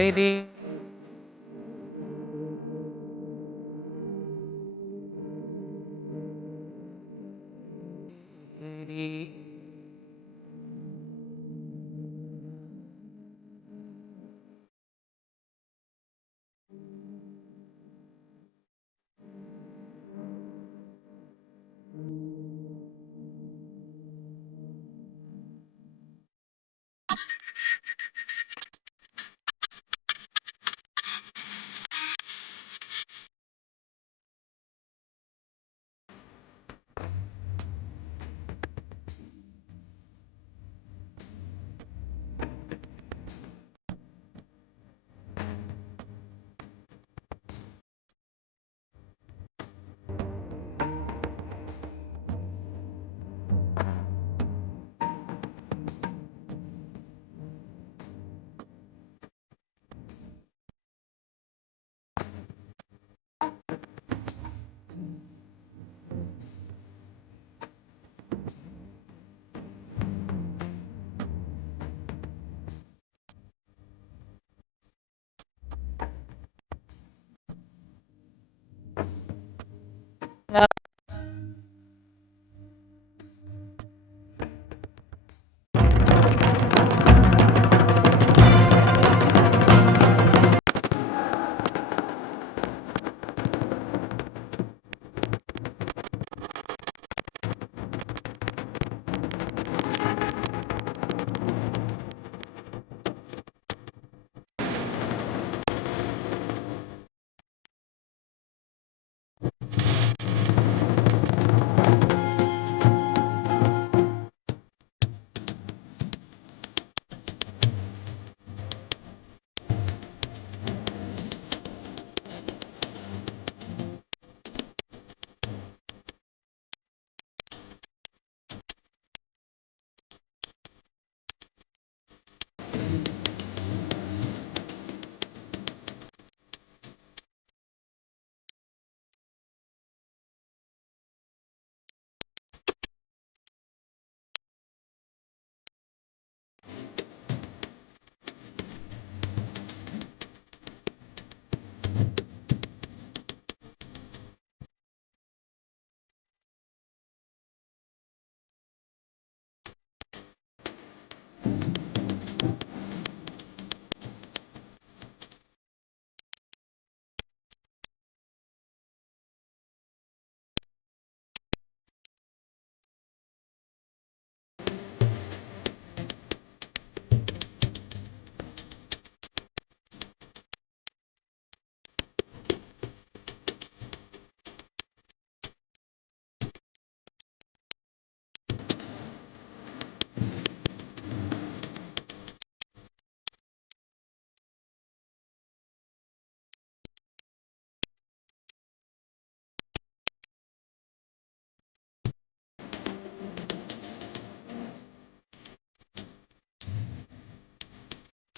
Baby.